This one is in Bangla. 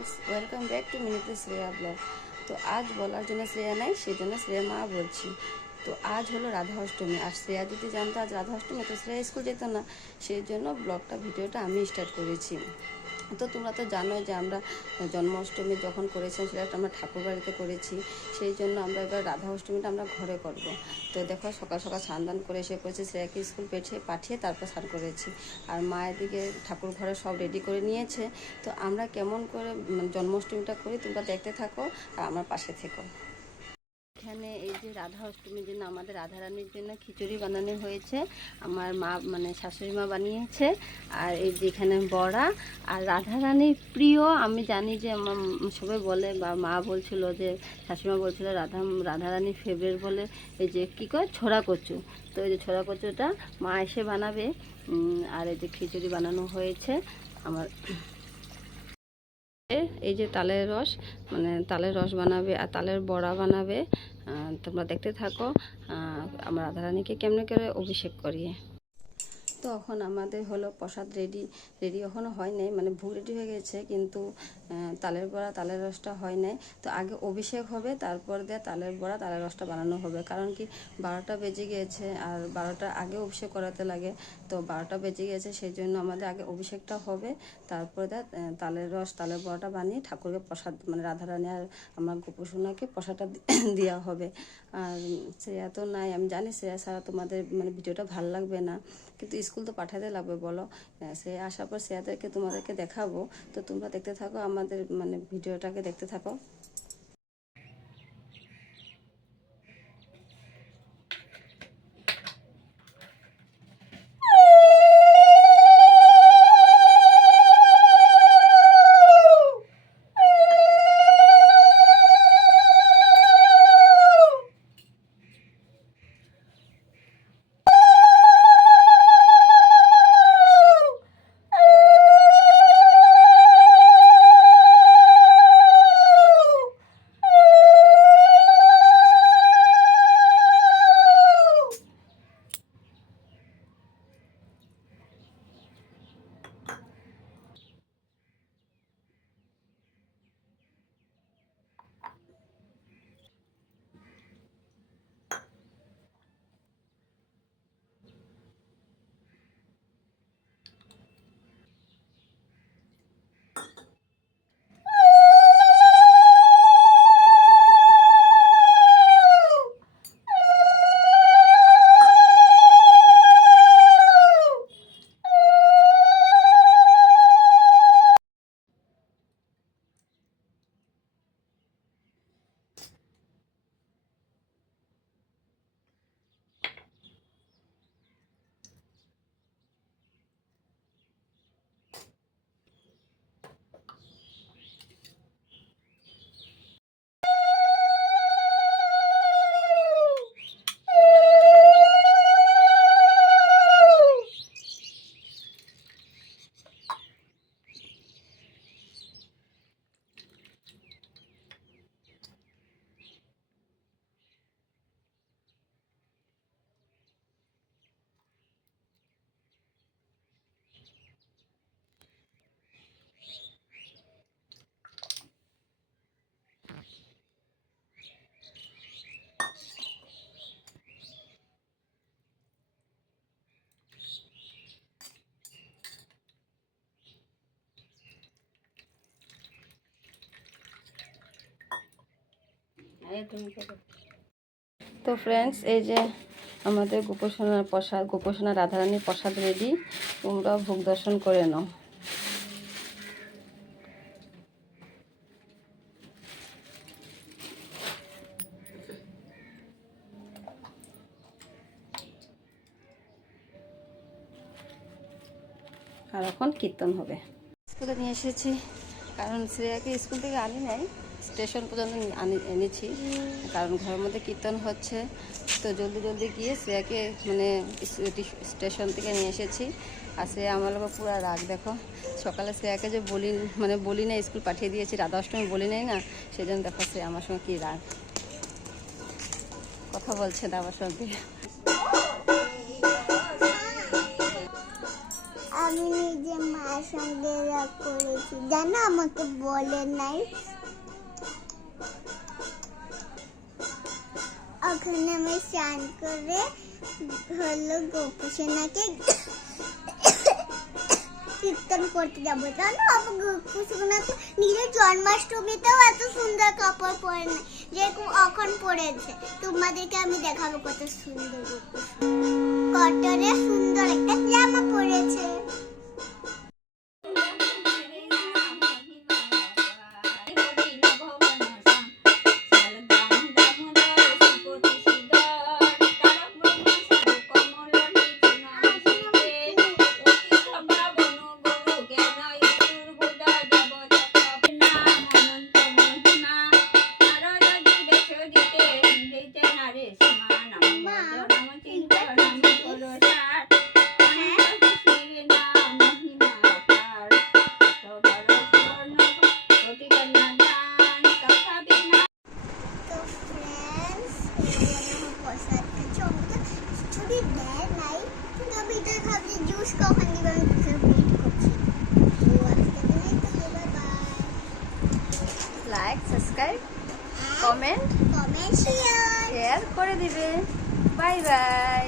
ফ্রেন্ডস, ওয়েলকাম ব্যাক টু মিনিতে শ্রেয়া ব্লগ। তো আজ বলার জন্য শ্রেয়া নাই, সেই জন্য শ্রেয়া মা বলছি। তো আজ হলো রাধা অষ্টমী, আর শ্রেয়া যদি জানতো আজ রাধা অষ্টমী তো শ্রেয়া স্কুল যেত না, সেই জন্য ভিডিওটা আমি স্টার্ট করেছি। তো তোমরা তো জানো যে আমরা জন্মাষ্টমী যখন করেছিলাম সেটা আমরা ঠাকুর বাড়িতে করেছি, সেই জন্য আমরা এবার রাধা অষ্টমীটা আমরা ঘরে করব। তো দেখো সকাল সকাল স্নান করে এসে পড়েছি, শ্রেয়াকে স্কুল পাঠিয়ে তারপর স্নান করেছি। আর মায়ের দিকে ঠাকুর ঘরে সব রেডি করে নিয়েছে। তো আমরা কেমন করে জন্মাষ্টমীটা করি তোমরা দেখতে থাকো আর আমার পাশে থেকো। এখানে এই যে রাধা অষ্টমীর জন্য আমাদের রাধারানীর জন্য খিচুড়ি বানানো হয়েছে, আমার মা শাশুড়ি মা বানিয়েছে। আর এই যে এখানে বড়া, আর রাধারানীর প্রিয় আমি জানি যে আমার সবাই বলে বা মা বলছিল যে শাশুড়ি মা বলছিল রাধারানীর ফেভারিট বলে এই যে কী করে ছোলা কচু। তো এই যে ছোলা কচুটা মা এসে বানাবে। আর এই যে খিচুড়ি বানানো হয়েছে আমার। এই যে তালের রস বানাবে আর তালের বড়া বানাবে। তোমরা দেখতে থাকো আমার রাধারানীকে কেমনে করে অভিষেক করিয়ে। তো এখন আমাদের হলো প্রসাদ রেডি এখনও হয় নাই, ভোগ রেডি হয়ে গেছে, কিন্তু তালের বড়া তালের রসটা হয় নাই। তো আগে অভিষেক হবে, তারপর দিয়ে তালের বড়া তালের রসটা বানানো হবে। কারণ কি 12টা বেজে গিয়েছে, আর 12টার আগে অভিষেক করাতে লাগে। তো 12টা বেজে গেছে, সেই জন্য আমাদের আগে অভিষেকটা হবে, তারপর দিয়ে তালের রস তালের বড়াটা বানিয়ে ঠাকুরকে প্রসাদ রাধারানী আর আমার গোপুসোনাকে প্রসাদটা দেওয়া হবে। আর শ্রেয়া তো নাই, আমি জানি শ্রেয়া ছাড়া তোমাদের ভিডিওটা ভালো লাগবে না, কিন্তু স্কুল তো পাঠাতে লাগবে বলো। সে আসার পর শ্রেয়াদেরকে তোমাদেরকে দেখাবো। তো তোমরা দেখতে থাকো, আমাদের ভিডিওটাকে দেখতে থাকো। তো ফ্রেন্ডস, এই যে আমাদের গোপোষণা রাধারানীর প্রসাদ রেডি, তোমরাও ভোগ দর্শন করে নাও। আর এখন কীর্তন হবে। স্কুলে নিয়ে এসেছি, কারণ শ্রেয়াকে স্কুল থেকে আনি নাই, স্টেশন পর্যন্ত এনেছি, কারণ ঘরের মধ্যে কীর্তন হচ্ছে। তো জলদি গিয়ে শ্রেয়াকে স্টেশন থেকে নিয়ে এসেছি। আর শ্রেয়া আমার লোক পুরো রাগ, দেখো সকালে শ্রেয়াকে যে বলি না স্কুল পাঠিয়ে দিয়েছি, রাধা অষ্টমী বলি নাই না, সেই জন্য দেখো শ্রেয়া আমার সঙ্গে কী রাগ, কথা বলছে না আমার সঙ্গে। আমি নিজে মায়ের সঙ্গে রাগ করেছি, জানো, আমাকে বলে নাই। ওখানে আমি স্নান করে হলো গোপুসোনাকে কীর্তন করতে যাবো, জানো। আমার গোপুসোনাকে নিজের জন্মাষ্টমীতেও এত সুন্দর কাপড় পরে না যেরকম এখন পরেছে। তোমাদেরকে আমি দেখাবো কত সুন্দর কটনের সুন্দর একটা জামা পরেছে। Like, subscribe, comment share share করে দিবে। Bye bye.